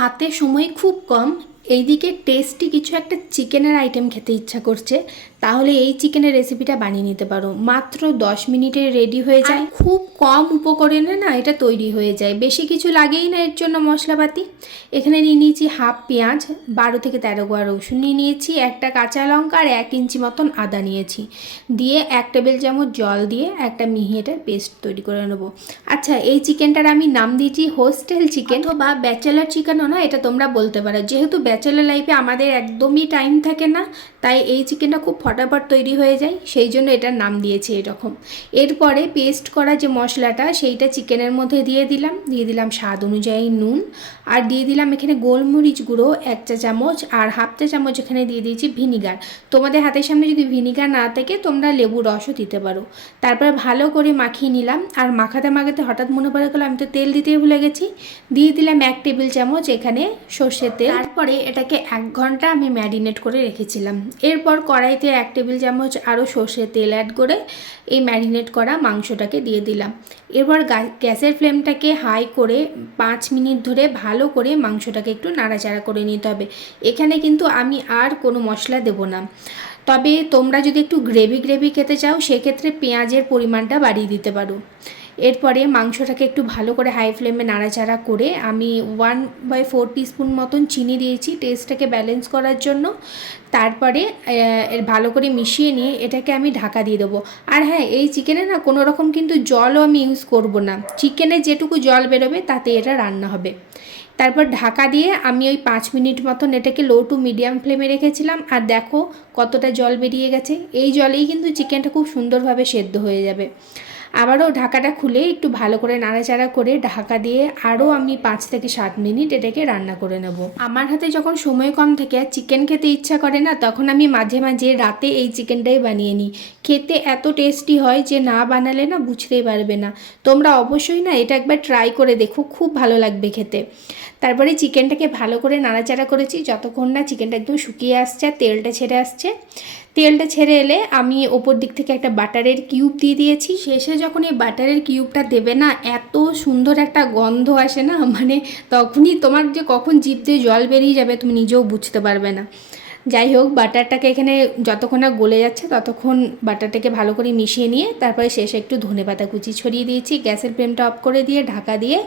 হাতে সময় খুব কম, এইদিকে টেস্টি কিছু একটা চিকেনের আইটেম খেতে ইচ্ছা করছে, তাহলে এই চিকেনের রেসিপিটা বানিয়ে নিতে পারো। মাত্র 10 মিনিটে রেডি হয়ে যায়, খুব কম উপকরণে না এটা তৈরি হয়ে যায়, বেশি কিছু লাগেই না এর জন্য মশলাপাতি। এখানে নিয়ে নিয়েছি হাফ পেঁয়াজ, 12 থেকে 13 কোয়া রসুন নিয়ে নিয়েছি, একটা কাঁচা লঙ্কা আর 1 ইঞ্চি মতন আদা নিয়েছি, দিয়ে 1 টেবিল চামচ জল দিয়ে একটা মিহি এটার পেস্ট তৈরি করে নেবো। আচ্ছা, এই চিকেনটার আমি নাম দিয়েছি হোস্টেল চিকেন বা ব্যাচেলার চিকেনও না, এটা তোমরা বলতে পারো। যেহেতু ব্যাচেলার লাইফে আমাদের একদমই টাইম থাকে না, তাই এই চিকেনটা খুব ফটাফট তৈরি হয়ে যায়, সেই জন্য এটার নাম দিয়েছি এরকম। এরপরে পেস্ট করা যে মশলাটা সেইটা চিকেনের মধ্যে দিয়ে দিলাম স্বাদ অনুযায়ী নুন, আর দিয়ে দিলাম এখানে গোলমরিচ গুঁড়ো 1 চা চামচ, আর হাফ চা চামচ এখানে দিয়ে দিয়েছি ভিনিগার। তোমাদের হাতের সামনে যদি ভিনিগার না থাকে তোমরা লেবু রসও দিতে পারো। তারপরে ভালো করে মাখিয়ে নিলাম, আর মাখাতে মাখাতে হঠাৎ মনে পড়ে গেলো আমি তো তেল দিতেই ভুলে গেছি, দিয়ে দিলাম 1 টেবিল চামচ এখানে সর্ষের তেল। তারপরে এটাকে 1 ঘন্টা আমি ম্যারিনেট করে রেখেছিলাম। এরপর কড়াইতে 1 টেবিল চামচ আরও সর্ষের তেল অ্যাড করে এই ম্যারিনেট করা মাংসটাকে দিয়ে দিলাম। এরপর গ্যাসের ফ্লেমটাকে হাই করে 5 মিনিট ধরে ভালো করে মাংসটাকে একটু নাড়াচাড়া করে নিতে হবে। এখানে কিন্তু আমি আর কোনো মশলা দেব না, তবে তোমরা যদি একটু গ্রেভি খেতে চাও সেক্ষেত্রে পেঁয়াজের পরিমাণটা বাড়িয়ে দিতে পারো। এরপরে মাংসটাকে একটু ভালো করে হাই ফ্লেমে নাড়াচাড়া করে আমি 1/4 টিস্পুন মতন চিনি দিয়েছি টেস্টটাকে ব্যালেন্স করার জন্য। তারপরে ভালো করে মিশিয়ে নিয়ে এটাকে আমি ঢাকা দিয়ে দেবো। আর হ্যাঁ, এই চিকেনে না কোনো রকম কিন্তু জলও আমি ইউজ করব না, চিকেনে যেটুকু জল বেরোবে তাতে এটা রান্না হবে। তারপর ঢাকা দিয়ে আমি ওই 5 মিনিট মতন এটাকে লো টু মিডিয়াম ফ্লেমে রেখেছিলাম, আর দেখো কতটা জল বেরিয়ে গেছে। এই জলেই কিন্তু চিকেনটা খুব সুন্দরভাবে সেদ্ধ হয়ে যাবে। আবারও ঢাকাটা খুলে একটু ভালো করে নাড়াচাড়া করে ঢাকা দিয়ে আরও আমি 5 থেকে 7 মিনিট এটাকে রান্না করে নেব। আমার হাতে যখন সময় কম থাকে আর চিকেন খেতে ইচ্ছা করে না, তখন আমি মাঝে মাঝে রাতে এই চিকেনটাই বানিয়ে নিই। খেতে এত টেস্টি হয় যে না বানালে না বুঝতেই পারবে না। তোমরা অবশ্যই না এটা একবার ট্রাই করে দেখো, খুব ভালো লাগবে খেতে। তারপরে চিকেনটাকে ভালো করে নাড়াচাড়া করেছি যতক্ষণ না চিকেনটা একদম শুকিয়ে আসছে আর তেলটা ছেড়ে আসছে। তেলটা ছেড়ে এলে আমি ওপর দিক থেকে একটা বাটারের কিউব দিয়ে দিয়েছি। শেষে যখন এই বাটারের কিউবটা দেবে না, এত সুন্দর একটা গন্ধ আসে না, মানে তখনই তোমার যে কখন জিভ দিয়ে জল বেরিয়ে যাবে তুমি নিজেও বুঝতে পারবে না। যাই হোক, বাটারটাকে এখানে যতক্ষণ না গলে যাচ্ছে ততক্ষণ বাটারটাকে ভালো করে মিশিয়ে নিয়ে তারপরে শেষে একটু ধনেপাতা কুচি ছড়িয়ে দিয়েছি। গ্যাসের ফ্লেমটা অফ করে দিয়ে ঢাকা দিয়ে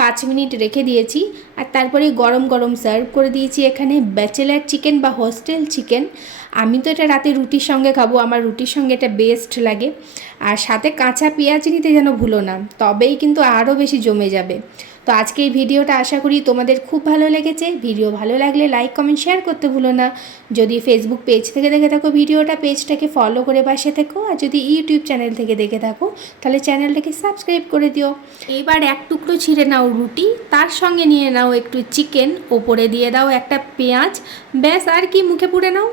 5 মিনিট রেখে দিয়েছি। আর তারপরে গরম গরম সার্ভ করে দিয়েছি এখানে ব্যাচেলার চিকেন বা হোস্টেল চিকেন। আমি তো এটা রাতে রুটির সঙ্গে খাবো, আমার রুটির সঙ্গে এটা বেস্ট লাগে। আর সাথে কাঁচা পেঁয়াজ নিতে যেন ভুলো না, তবেই কিন্তু আরও বেশি জমে যাবে। তো আজকে এই ভিডিওটা আশা করি তোমাদের খুব ভালো লেগেছে। ভিডিও ভালো লাগলে লাইক কমেন্ট শেয়ার করতে ভুলো না। যদি ফেসবুক পেজ থেকে দেখে থাকো ভিডিওটা, পেজটাকে ফলো করে পাশে থেকো। আর যদি ইউটিউব চ্যানেল থেকে দেখে থাকো তাহলে চ্যানেলটাকে সাবস্ক্রাইব করে দিও। এবার 1 টুকরো ছিঁড়ে নাও রুটি, তার সঙ্গে নিয়ে নাও একটু চিকেন, ওপরে দিয়ে দাও একটা পেঁয়াজ, ব্যাস আর কি, মুখে পুড়ে নাও।